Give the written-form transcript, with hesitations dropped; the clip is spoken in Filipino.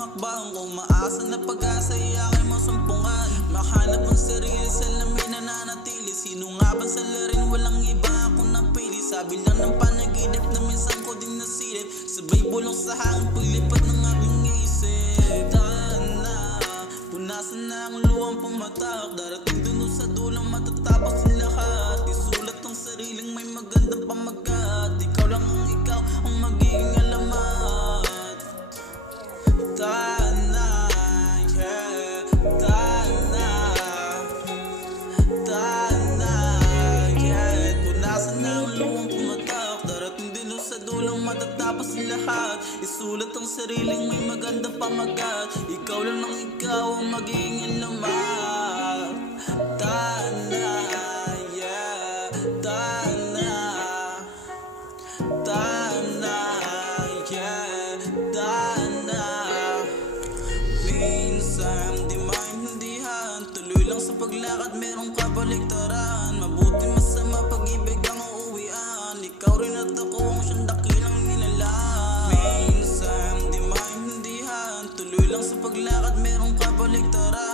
hakbang, kung maasa na pag-asa ay aking masumpungan. Mahanap ang sarili sa lamin na nanatili. Sino nga ba sa larin, walang iba akong napili. Sabi lang ng panaginip na minsan ko din nasilip. Sabay bulong sa hangin paglipat ng aking isip. Tahan na, punasan na ang luwang pumatak. Darating dun sa dulang matatapos ang lahat. Isulat ang sariling may magandang pamagat. Ikaw lang ang ikaw ang magiging alamat. Tahan na, yeah. Tahan na, tahan na, yeah. Punasan na ang luwang pumatak. Darating din sa dulang matatapos ang lahat. Isulat ang sariling may magandang pamagat. Ikaw lang ang ikaw ang magiging alamat. Tahan na, yeah. Tahan na, tahan na, yeah. Tahan na. Minsan di maintindihan, tuloy lang sa paglakad merong kabaliktaran. Mabuti masama pag-ibig ang uuwian. Ikaw rin at ako ang siyang dakilang nilalang. Minsan di maintindihan, tuloy lang sa paglakad merong kabaliktaran.